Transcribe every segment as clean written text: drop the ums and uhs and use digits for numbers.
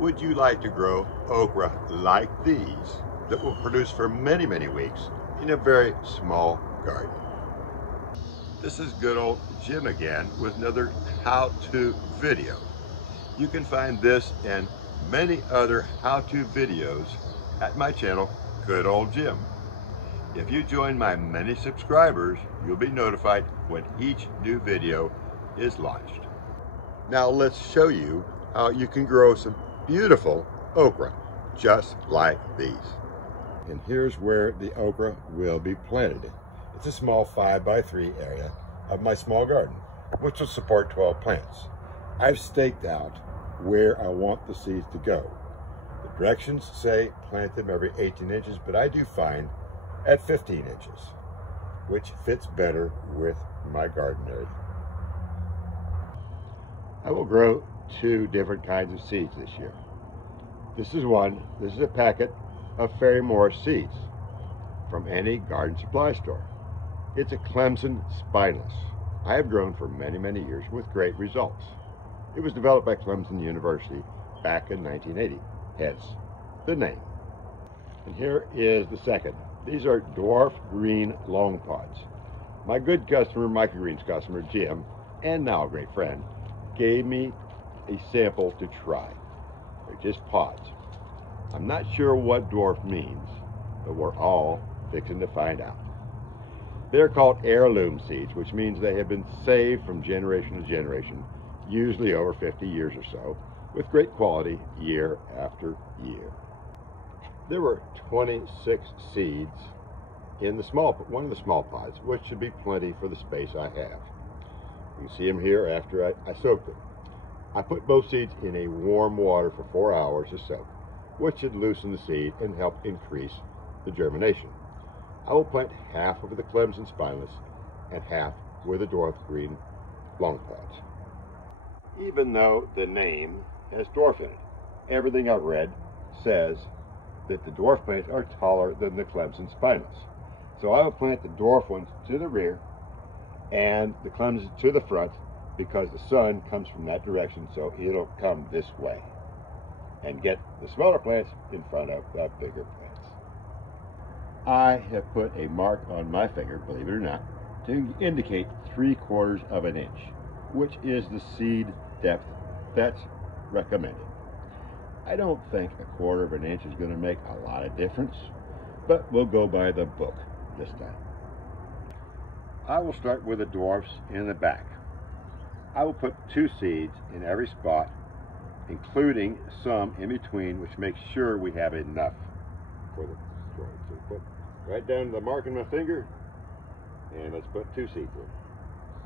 Would you like to grow okra like these that will produce for many, many weeks in a very small garden? This is good old Jim again with another how-to video. You can find this and many other how-to videos at my channel, Good Old Jim. If you join my many subscribers, you'll be notified when each new video is launched. Now let's show you how you can grow some beautiful okra just like these. And here's where the okra will be planted in. It's a small 5x3 area of my small garden, which will support 12 plants. I've staked out where I want the seeds to go. The directions say plant them every 18 inches, but I do find at 15 inches, which fits better with my garden area. I will grow 2 different kinds of seeds this year. This is a packet of Fairy Moore seeds from any garden supply store. It's a Clemson spineless. I have grown for many, many years with great results. It was developed by Clemson University back in 1980, hence the name. And here is the second. These are dwarf green long pods. My good customer, microgreens customer, Jim, and now a great friend, gave me a sample to try. They're just pods. I'm not sure what dwarf means, but we're all fixing to find out. They're called heirloom seeds, which means they have been saved from generation to generation, usually over 50 years or so, with great quality year after year. There were 26 seeds in one of the small pods, which should be plenty for the space I have. You can see them here after I soaked them. I put both seeds in a warm water for 4 hours to soak, which should loosen the seed and help increase the germination. I will plant half of the Clemson spineless and half with the dwarf green long pods. Even though the name has dwarf in it, everything I've read says that the dwarf plants are taller than the Clemson spineless. So I will plant the dwarf ones to the rear and the Clemson to the front, because the sun comes from that direction, so it'll come this way and get the smaller plants in front of the bigger plants. I have put a mark on my finger, believe it or not, to indicate 3/4 of an inch, which is the seed depth that's recommended. I don't think 1/4 of an inch is going to make a lot of difference, but we'll go by the book this time. I will start with the dwarfs in the back. I will put 2 seeds in every spot, including some in between, which makes sure we have enough for the dwarf. So put right down to the mark on my finger, and let's put 2 seeds in.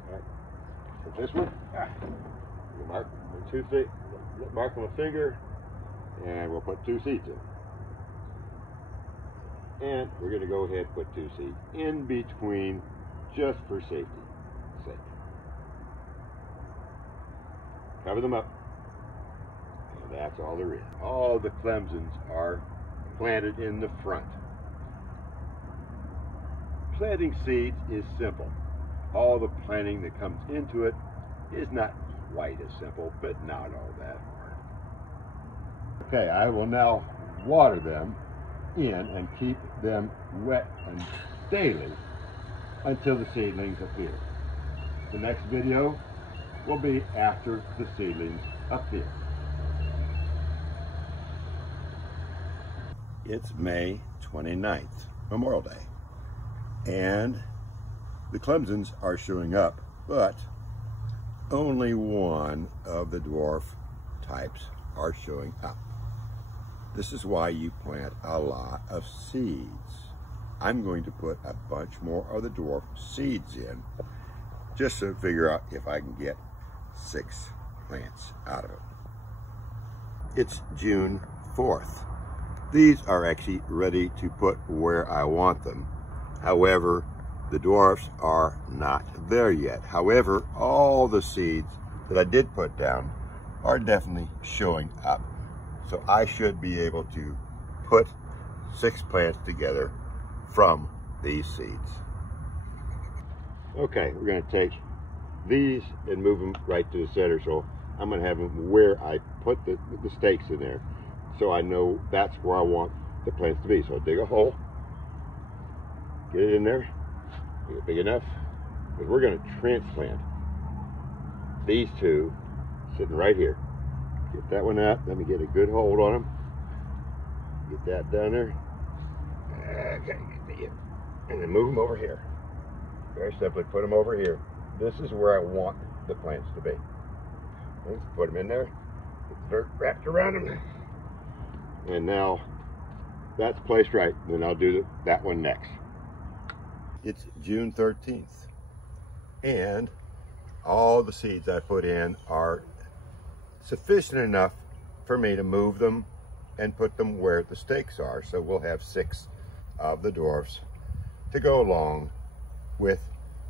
All right. Put this one. Mark on 2 seeds. Mark on my finger, and we'll put 2 seeds in. And we're going to go ahead and put 2 seeds in between, just for safety's sake. Cover them up, and that's all there is. All the Clemsons are planted in the front. Planting seeds is simple. All the planting that comes into it is not quite as simple, but not all that hard. Okay, I will now water them in and keep them wet and daily until the seedlings appear. The next video will be after the seedlings appear. It's May 29th, Memorial Day, and the Clemsons are showing up, but only one of the dwarf types are showing up. This is why you plant a lot of seeds. I'm going to put a bunch more of the dwarf seeds in, just to figure out if I can get 6 plants out of it. It's June 4th. These are actually ready to put where I want them. However, the dwarfs are not there yet. However, all the seeds that I did put down are definitely showing up. So I should be able to put 6 plants together from these seeds. Okay, we're going to take these and move them right to the center so I'm going to have them where I put the stakes in there, so I know that's where I want the plants to be. So I'll dig a hole, get it in there, get it big enough, because we're going to transplant these two sitting right here. Get that one out. Let me get a good hold on them. Get that down there. Okay, and then move them over here. Very simply, put them over here. This is where I want the plants to be. Let's put them in there. Get the dirt wrapped around them. And now that's placed right. Then I'll do that one next. It's June 13th. And all the seeds I put in are sufficient enough for me to move them and put them where the stakes are. So we'll have 6 of the dwarfs to go along with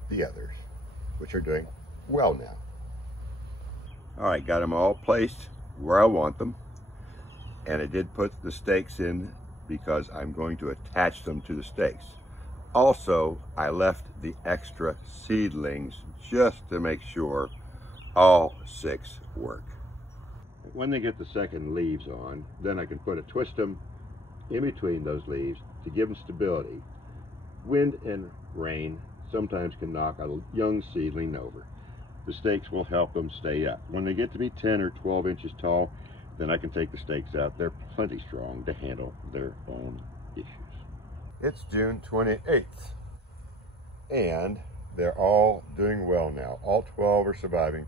the others, which are doing well now. All right, got them all placed where I want them. And I did put the stakes in because I'm going to attach them to the stakes. Also, I left the extra seedlings just to make sure all 6 work. When they get the second leaves on, then I can twist them in between those leaves to give them stability. Wind and rain sometimes can knock a young seedling over. The stakes will help them stay up. When they get to be 10 or 12 inches tall, then I can take the stakes out. They're plenty strong to handle their own issues. It's June 28th, and they're all doing well now. All 12 are surviving.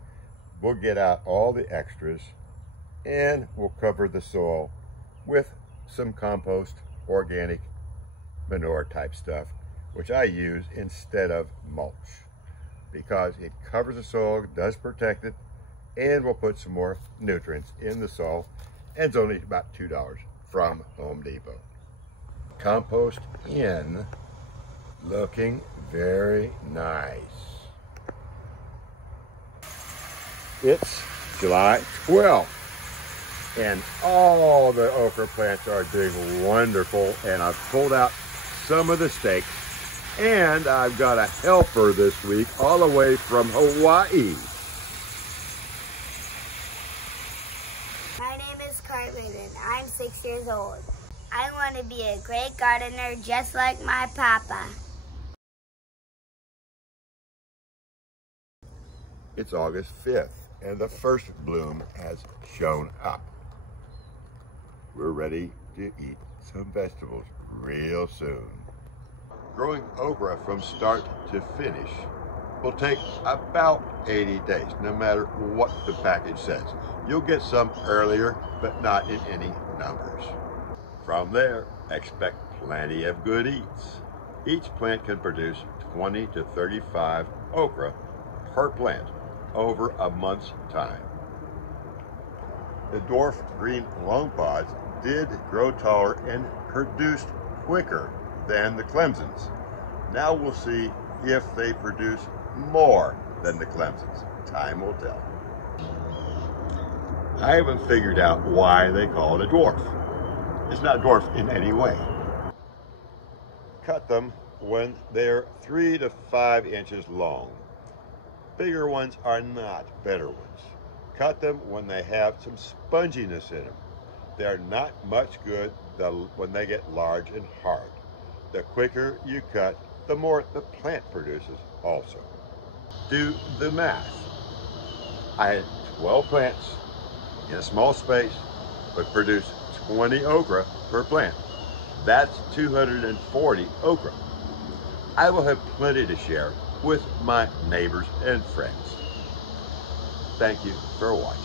We'll get out all the extras, and we'll cover the soil with some compost, organic manure type stuff, which I use instead of mulch, because it covers the soil, does protect it, and we'll put some more nutrients in the soil, and it's only about $2 from Home Depot. Compost in, looking very nice. It's July 12th, and all the okra plants are doing wonderful, and I've pulled out some of the stakes, and I've got a helper this week all the way from Hawaii. My name is Carmen, and I'm 6 years old. I want to be a great gardener just like my papa. It's August 5th, and the first bloom has shown up. We're ready to eat some vegetables real soon. Growing okra from start to finish will take about 80 days, no matter what the package says. You'll get some earlier, but not in any numbers. From there, expect plenty of good eats. Each plant can produce 20 to 35 okra per plant over a month's time. The dwarf green long pods did grow taller and produced quicker than the Clemsons. Now we'll see if they produce more than the Clemsons. Time will tell. I haven't figured out why they call it a dwarf. It's not dwarf in any way. Cut them when they're 3 to 5 inches long. Bigger ones are not better ones. Cut them when they have some sponginess in them. They're not much good when they get large and hard. The quicker you cut, the more the plant produces also. Do the math. I had 12 plants in a small space, but produced 20 okra per plant. That's 240 okra. I will have plenty to share with my neighbors and friends. Thank you for watching.